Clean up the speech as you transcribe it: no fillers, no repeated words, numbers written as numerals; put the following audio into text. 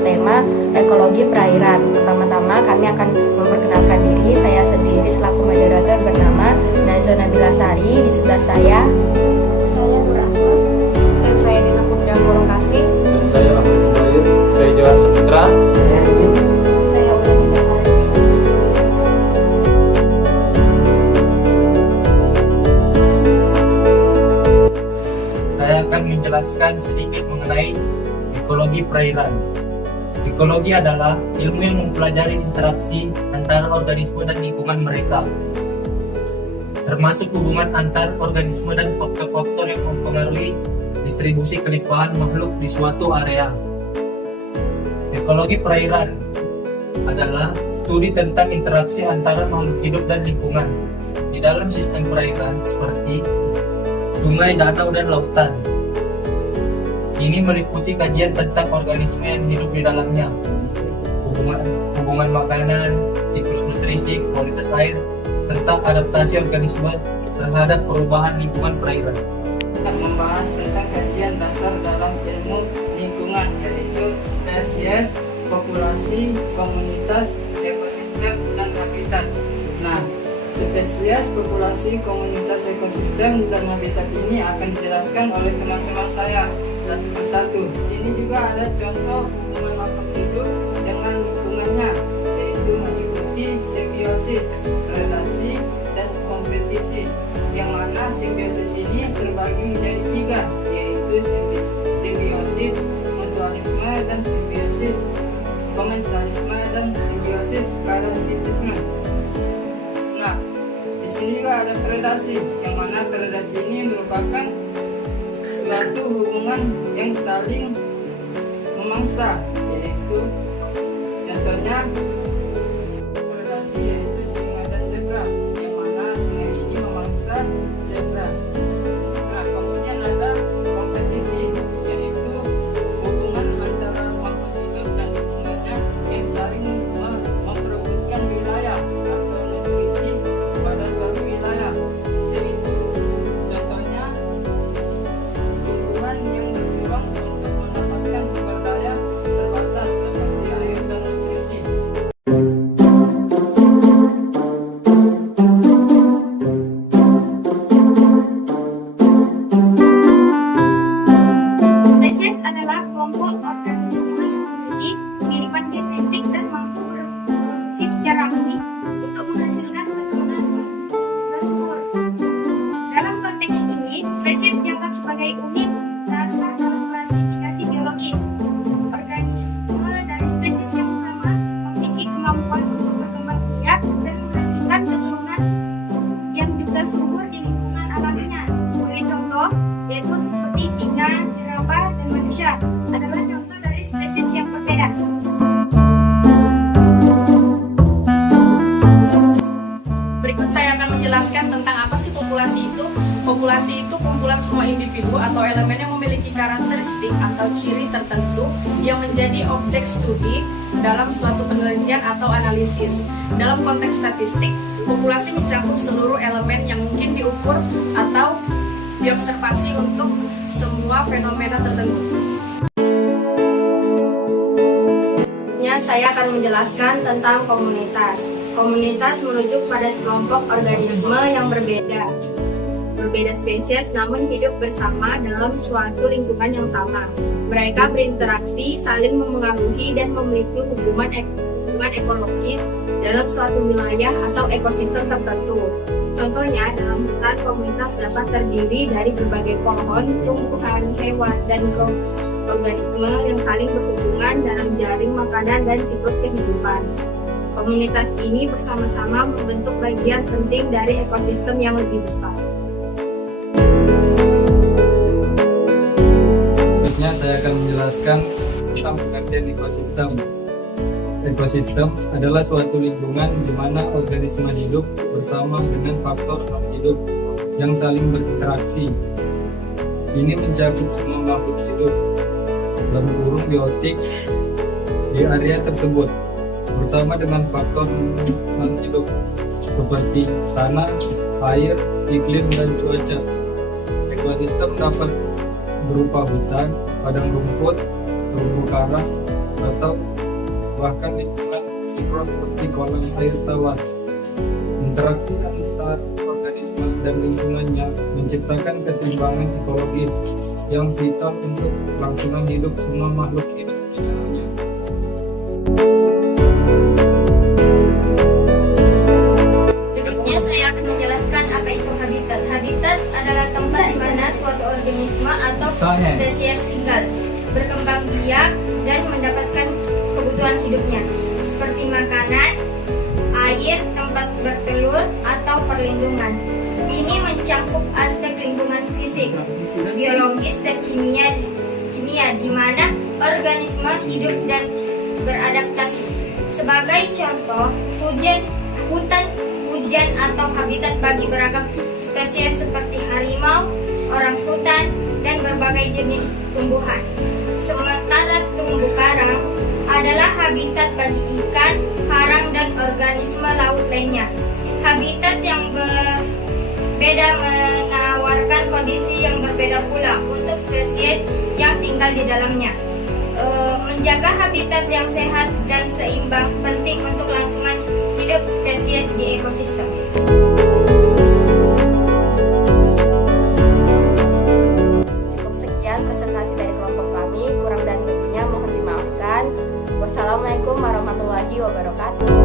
tema ekologi perairan. Pertama-tama kami akan memperkenalkan diri. Saya sendiri selaku moderator bernama Nazo Nabila Sari. Di sebelah saya Nur Asma, dan saya Dina Putra Kasih. Dan saya Ahmad Mubair. Saya Johar Saputra. Saya Ulani Besari. Saya akan menjelaskan sedikit mengenai ekologi perairan. Ekologi adalah ilmu yang mempelajari interaksi antara organisme dan lingkungan mereka, termasuk hubungan antar organisme dan faktor-faktor yang mempengaruhi distribusi kelimpahan makhluk di suatu area. Ekologi perairan adalah studi tentang interaksi antara makhluk hidup dan lingkungan di dalam sistem perairan seperti sungai, danau, dan lautan. Ini meliputi kajian tentang organisme yang hidup di dalamnya, hubungan makanan, siklus nutrisi, kualitas air, serta adaptasi organisme terhadap perubahan lingkungan perairan. Membahas tentang kajian dasar dalam ilmu lingkungan, yaitu spesies, populasi, komunitas, ekosistem, dan habitat. Nah, spesies, populasi, komunitas, ekosistem, dan habitat ini akan dijelaskan oleh teman-teman saya satu persatu. Di sini juga ada contoh hubungan makhluk hidup dengan lingkungannya, yaitu meliputi simbiosis, predasi, dan kompetisi. Yang mana simbiosis ini terbagi menjadi tiga, yaitu simbiosis mutualisme dan simbiosis komensalisme dan simbiosis parasitisme. Nah, di sini juga ada predasi, yang mana predasi ini merupakan suatu hubungan yang saling memangsa, yaitu contohnya predasi yaitu singa dan zebra, yang mana singa ini memangsa zebra. Nah, kemudian ada kompetisi, yaitu hubungan antara makhluk hidup dan lingkungannya yang saling memperebutkan wilayah atau nutrisi pada suatu wilayah, yaitu contohnya tumbuhan yang berjuang untuk mendapatkan sumber daya terbatas seperti air dan nutrisi. Spesies adalah kelompok organisme yang memiliki kemiripan genetik dan mampu bereproduksi secara alami untuk menghasilkan keturunan yang subur. Dalam konteks ini, spesies dianggap sebagai unit dasar dalam klasifikasi biologis. Organisme dari spesies yang sama memiliki kemampuan untuk berkembang biak dan menghasilkan keturunan yang juga subur di lingkungan alaminya. Sebagai contoh, yaitu seperti singa, jerapah, dan manusia adalah contoh dari spesies yang berbeda. Berikut saya akan menjelaskan tentang apa sih populasi itu. Populasi itu kumpulan semua individu atau elemen yang memiliki karakteristik atau ciri tertentu yang menjadi objek studi dalam suatu penelitian atau analisis. Dalam konteks statistik, populasi mencakup seluruh elemen yang mungkin diukur atau diobservasi untuk semua fenomena tertentu. saya akan menjelaskan tentang komunitas. Komunitas merujuk pada sekelompok organisme yang berbeda spesies namun hidup bersama dalam suatu lingkungan yang sama. Mereka berinteraksi, saling memengaruhi dan memiliki hubungan ekologis dalam suatu wilayah atau ekosistem tertentu. Contohnya, dalam hutan, komunitas dapat terdiri dari berbagai pohon, tumbuhan, hewan, dan organisme yang saling berhubungan dalam jaring makanan dan siklus kehidupan. Komunitas ini bersama-sama membentuk bagian penting dari ekosistem yang lebih besar. Selanjutnya saya akan menjelaskan tentang pengertian ekosistem. Ekosistem adalah suatu lingkungan di mana organisme hidup bersama dengan faktor non-hidup yang saling berinteraksi. Ini mencakup semua makhluk hidup dalam kurung biotik di area tersebut bersama dengan faktor non-hidup seperti tanah, air, iklim, dan cuaca. Ekosistem dapat berupa hutan, padang rumput, terumbu karang, atau bahkan lingkungan mikro seperti kolam air tawar. Interaksi antar organisme dan lingkungannya menciptakan keseimbangan ekologis yang vital untuk kelangsungan hidup semua makhluk hidup di dalamnya. Berikutnya saya akan menjelaskan apa itu habitat. Habitat adalah tempat di mana suatu organisme atau spesies tinggal, berkembang biak, dan mendapatkan kebutuhan hidupnya, seperti makanan, air, tempat bertelur, atau perlindungan. Ini mencakup aspek lingkungan fisik, biologis, dan kimia di mana organisme hidup dan beradaptasi. Sebagai contoh, hutan hujan atau habitat bagi beragam spesies seperti harimau, orangutan, dan berbagai jenis tumbuhan. Sementara terumbu karang adalah habitat bagi ikan, karang, dan organisme laut lainnya. Habitat yang berbeda menawarkan kondisi yang berbeda pula untuk spesies yang tinggal di dalamnya. Menjaga habitat yang sehat dan seimbang penting untuk kelangsungan hidup spesies di ekosistem. Cukup sekian presentasi dari kelompok kami, kurang dan lebihnya mohon dimaafkan. Wassalamualaikum warahmatullahi wabarakatuh.